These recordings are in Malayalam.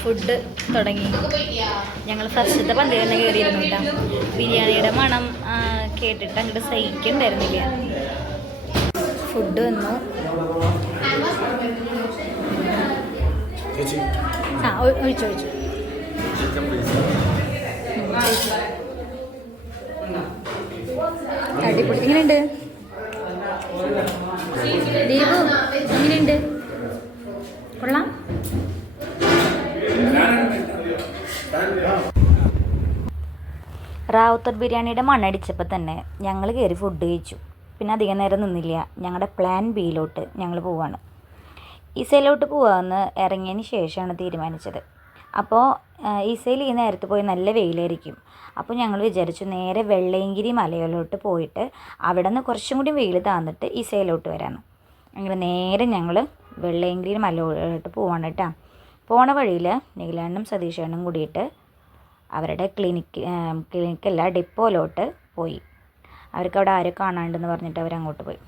ഫുഡ് തുടങ്ങി. ഞങ്ങൾ ഫസ്റ്റത്തെ പന്തി തന്നെ കയറിയിരുന്നു ബിരിയാണിയുടെ മണം കേട്ടിട്ട് അങ്ങോട്ട് സഹിക്കണ്ടായിരുന്നില്ല. ഫുഡ് വന്നു. ആ ഒഴിച്ചു ഒഴിച്ചു. റാവുത്തർ ബിരിയാണിയുടെ മണ്ണടിച്ചപ്പോൾ തന്നെ ഞങ്ങൾ കയറി ഫുഡ് കഴിച്ചു. പിന്നെ അധികം നേരം നിന്നില്ല. ഞങ്ങളുടെ പ്ലാൻ ബിയിലോട്ട് ഞങ്ങൾ പോവാണ്. ഈസയിലോട്ട് പോകാമെന്ന് ഇറങ്ങിയതിന് ശേഷമാണ് തീരുമാനിച്ചത്. അപ്പോൾ ഈസയിൽ ഈ നേരത്ത് പോയി നല്ല വെയിലായിരിക്കും. അപ്പോൾ ഞങ്ങൾ വിചാരിച്ചു നേരെ വെള്ളയങ്കിരി മലയിലോട്ട് പോയിട്ട് അവിടെ നിന്ന് കുറച്ചും കൂടി വെയിൽ താന്നിട്ട് ഈസയിലോട്ട് വരാമെന്ന് അങ്ങനെ നേരെ ഞങ്ങൾ വെള്ളയങ്കിരി മലയിലോട്ട് പോവാണ് കേട്ടോ പോണ വഴിയിൽ നീലാണ്ണും സതീഷേണ്ണും കൂടിയിട്ട് അവരുടെ ക്ലിനിക്ക് ക്ലിനിക്കല്ല ഡിപ്പോയിലോട്ട് പോയി. അവർക്ക് അവിടെ ആരും കാണാണ്ടെന്ന് പറഞ്ഞിട്ട് അവർ അങ്ങോട്ട് പോയി.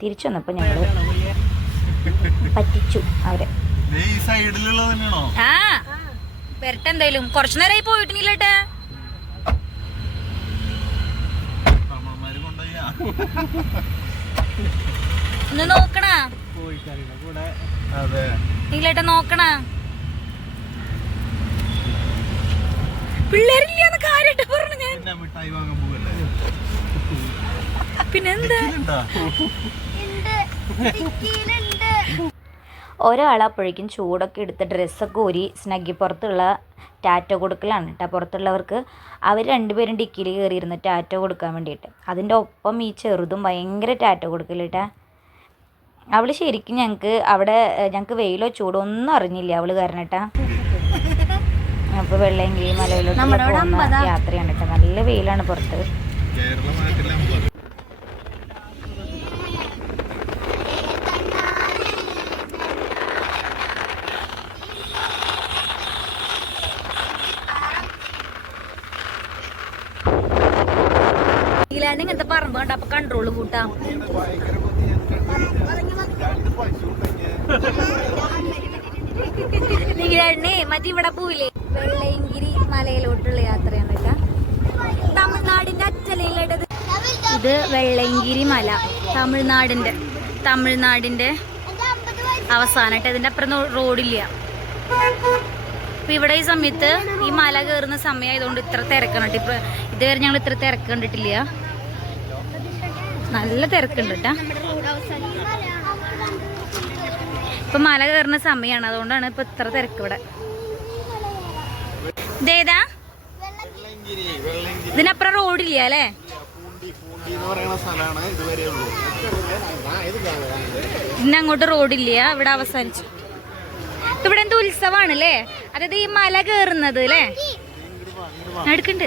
തിരിച്ചു വന്നപ്പോൾ ഞങ്ങൾ പറ്റിച്ചു അവരെ. ഈ സൈഡിലുള്ളത് തന്നെയാണോ? ആ വരട്ടെ എന്തായാലും. കുറച്ചു നേരമായി പോയിട്ടില്ലട്ടെ ഒന്ന് നോക്കണ? നോക്കണ? പിള്ളേരില്ലാന്ന് കാര്യമായിട്ട് പറഞ്ഞു ഞാൻ. പിന്നെന്താ? ഒരാൾ അപ്പോഴേക്കും ചൂടൊക്കെ എടുത്ത് ഡ്രസ്സൊക്കെ ഊരി സ്നഗ്ഗി പുറത്തുള്ള ടാറ്റോ കൊടുക്കലാണ് കേട്ടോ പുറത്തുള്ളവർക്ക് അവർ രണ്ടുപേരും ഡിക്കിയിൽ കയറിയിരുന്ന് ടാറ്റോ കൊടുക്കാൻ വേണ്ടിയിട്ട്. അതിന്റെ ഒപ്പം ഈ ചെറുതും ഭയങ്കര ടാറ്റോ കൊടുക്കലേട്ടാ അവൾ ശരിക്കും ഞങ്ങൾക്ക് അവിടെ ഞങ്ങൾക്ക് വെയിലോ ചൂടോ ഒന്നും അറിഞ്ഞില്ല അവൾ കാരണം കേട്ടാ അപ്പോൾ വെള്ളയെങ്കിൽ മലയിലോട്ട് പോകുന്ന യാത്രയാണ് കേട്ടോ നല്ല വെയിലാണ് പുറത്ത്. ഇല്ലാണ്ട് ഇങ്ങനത്തെ പറമ്പ് കണ്ട അപ്പൊ കൺട്രോൾ കൂട്ടാം. നീലാണ്ടേ മറ്റേ ഇവിടെ പോവില്ലേ വെള്ളയങ്കിരി മലയിലോട്ടുള്ള യാത്രയാണ് തമിഴ്നാടിന്റെ അച്ചലയിലുള്ളത് ഇത് വെള്ളയങ്കിരി മല തമിഴ്നാടിന്റെ തമിഴ്നാടിന്റെ അവസാനമായിട്ട് ഇതിന്റെ അപ്പുറം റോഡില്ല. അപ്പൊ ഇവിടെ ഈ സമയത്ത് ഈ മല കയറുന്ന സമയമായതുകൊണ്ട് ഇത്ര തിരക്കാണ് ഇപ്പൊ ഇതുവരെ ഞങ്ങൾ ഇത്ര തിരക്ക് കണ്ടിട്ടില്ല. നല്ല തിരക്കുണ്ട് കേട്ടാ ഇപ്പൊ മല കയറുന്ന സമയമാണ് അതുകൊണ്ടാണ് ഇപ്പൊ ഇത്ര തിരക്ക് ഇവിടെ. ഇതേതാ ഇതിനപ്പുറം റോഡില്ല അല്ലേ? പൂണ്ടി പൂണ്ടി എന്ന് പറയുന്ന സ്ഥലമാണ് ഇതുവരെ ഉള്ളൂ ഇന്ന് അങ്ങോട്ട് റോഡില്ല ഇവിടെ അവസാനിച്ചു. ഇവിടെ എന്തോ ഉത്സവമാണ് അല്ലേ അതായത് ഈ മല കയറുന്നത് അല്ലേ എടുക്കണ്ട്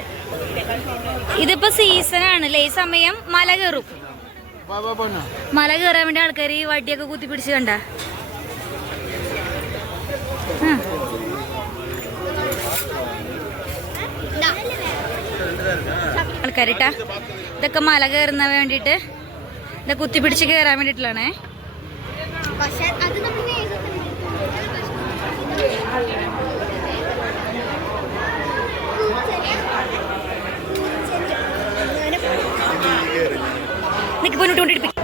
ഇതിപ്പോ സീസൺ ആണ് അല്ലേ ഈ സമയം മല കയറും. മല കയറാൻ വേണ്ടി ആൾക്കാർ ഈ വടിയൊക്കെ കുത്തി പിടിച്ച് കണ്ട? ആൾക്കാരിട്ടാ? ഇതൊക്കെ മല കയറുന്ന വേണ്ടിയിട്ട് ഇതൊക്കെ കുത്തി പിടിച്ച് കയറാൻ വേണ്ടിയിട്ടുള്ളതാണേ. going to 200 pixels.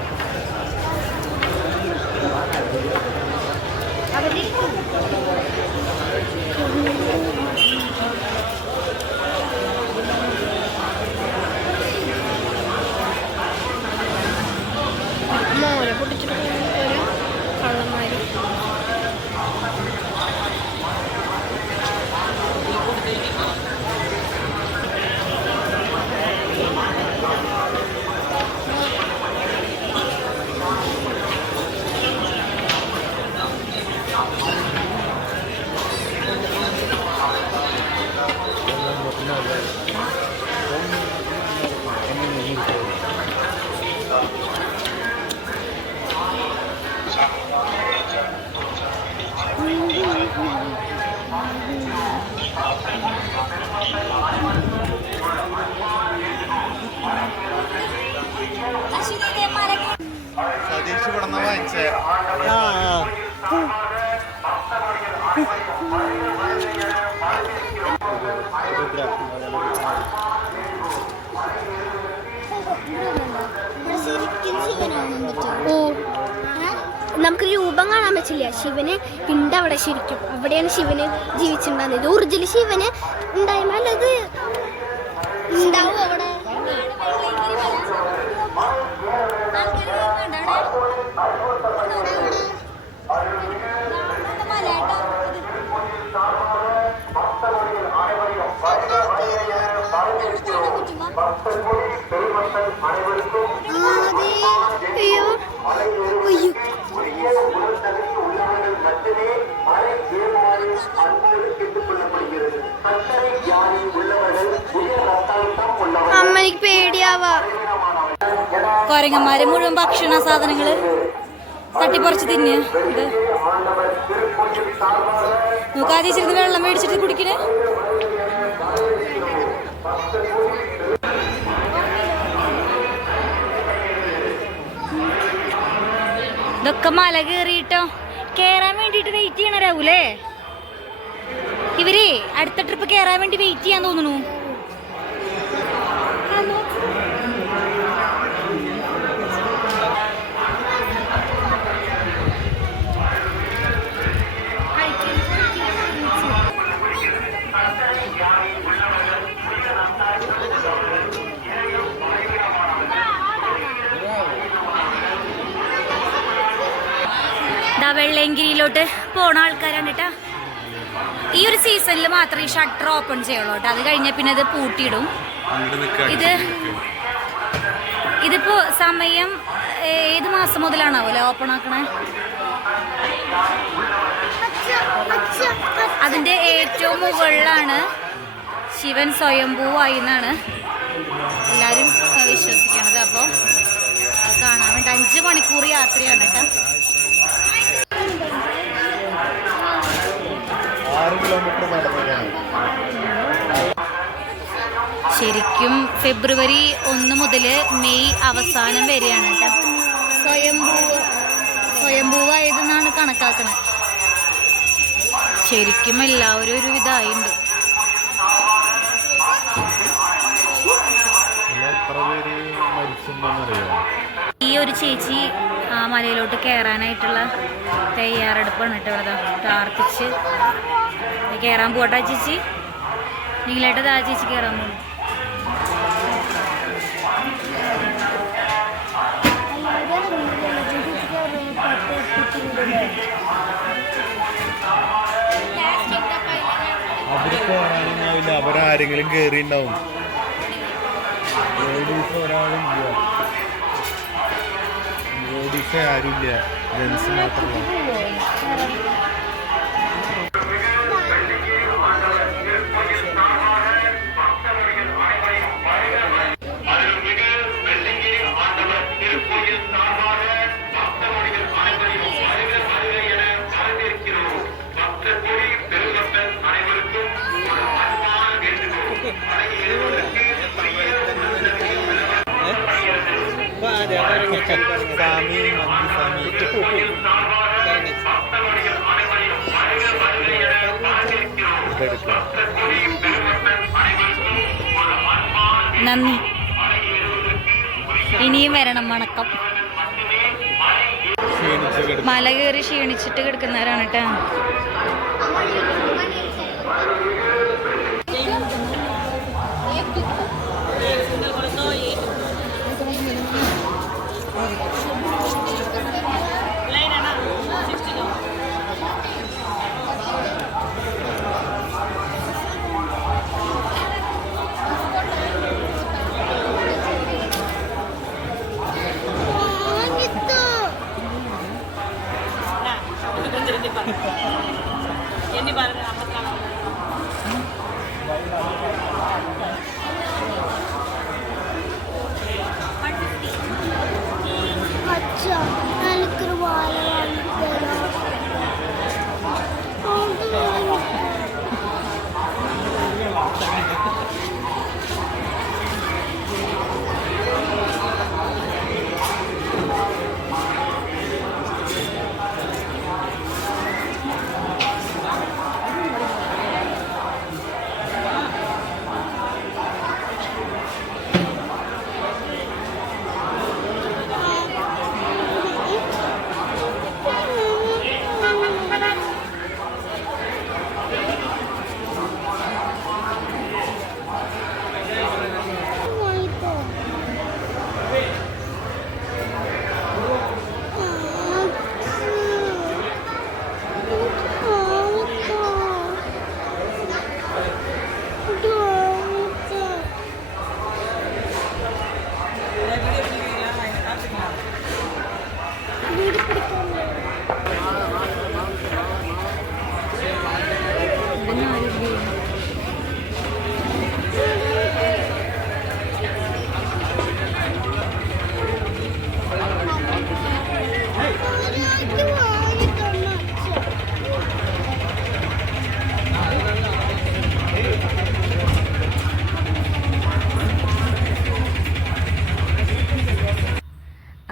സതീഷ് ഇവിടെ നമുക്ക് രൂപം കാണാൻ പറ്റില്ല. ശിവന് ഉണ്ട് അവിടെ ശരിക്കും. അവിടെയാണ് ശിവന് ജീവിച്ചിട്ടുണ്ടാകുന്നത് ഒറിജിനൽ ശിവന് ഉണ്ടായ്മ അല്ലത് ഉണ്ടാവും അവിടെ? അമ്മനിക്ക് പേടിയാവാ. കൊരങ്ങന്മാര് മുഴുവൻ ഭക്ഷണ സാധനങ്ങൾ തട്ടിപ്പറിച്ച് തിന്നു. ഇത്. നമുക്ക് വെള്ളം മേടിച്ചിട്ട് കുടിക്കണേ. ഇതൊക്കെ മല കയറിയിട്ടോ? കേറാൻ വേണ്ടിട്ട് വെയിറ്റ് ചെയ്യണരാവൂലേ ഇവർ അടുത്ത ട്രിപ്പ് കേറാൻ വേണ്ടി വെയിറ്റ് ചെയ്യാൻ തോന്നുന്നു. വെള്ളയങ്കിരിയിലോട്ട് പോണ ആൾക്കാരാണ് കേട്ടാ. ഈ ഒരു സീസണിൽ മാത്രമേ ഈ ഷട്ടർ ഓപ്പൺ ചെയ്യുള്ളൂ കേട്ടോ. അത് കഴിഞ്ഞാൽ പിന്നെ ഇത് പൂട്ടിയിടും. ഇത് ഇതിപ്പോ സമയം ഏത് മാസം മുതലാണാവൂലെ ഓപ്പൺ ആക്കണേ? അതിന്റെ ഏറ്റവും മുകളിലാണ് ശിവൻ സ്വയംഭൂവായി എന്നാണ് എല്ലാവരും വിശ്വസിക്കുന്നത് അപ്പോ അപ്പോൾ അത് കാണാൻ വേണ്ടി അഞ്ച് മണിക്കൂർ യാത്രയാണ് കേട്ടോ. ശരിക്കും ഫെബ്രുവരി ഒന്ന് മുതൽ മെയ് അവസാനം വരെയാണ് കേട്ടോ. സ്വയംഭൂ സ്വയംഭൂവായതെന്നാണ് കണക്കാക്കണത് ശരിക്കും എല്ലാവരും ഒരു ഇതായുണ്ട് എത്ര പേര് ഈ ഒരു ചേച്ചി ആ മലയിലോട്ട് കയറാനായിട്ടുള്ള തയ്യാറെടുപ്പാണ് കേട്ടോ ഇവിടെ പ്രാർത്ഥിച്ച്. കയറാൻ പോട്ടാ ചേച്ചി. നിങ്ങളായിട്ട് ആ ചേച്ചി കയറാൻ പോകും അവർ പോകാനുണ്ടാവില്ല അവരാരെങ്കിലും കയറിണ്ടാവും ഒരാളും الفاعل لنسمع الله നന്ദി. ഇനിയും വരണം കിടക്കും മല കയറി ക്ഷീണിച്ചിട്ട് കിടക്കുന്നവരാണ് കേട്ടോ.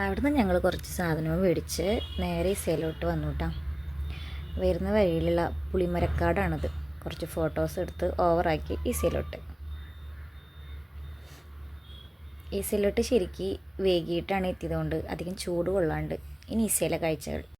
അവിടുന്ന് ഞങ്ങൾ കുറച്ച് സാധനവും മേടിച്ച് നേരെ ഇസയിലോട്ട് വന്നു കേട്ടോ വരുന്ന വഴിയിലുള്ള പുളിമരക്കാടാണത്. കുറച്ച് ഫോട്ടോസ് എടുത്ത് ഓവറാക്കി ഇസയിലോട്ട് ഈസയിലോട്ട് ശരിക്ക് വേഗിയിട്ടാണ് എത്തിയതുകൊണ്ട് അധികം ചൂട് കൊള്ളാണ്ട് ഇനി ഈസയിലെ കാഴ്ചകൾ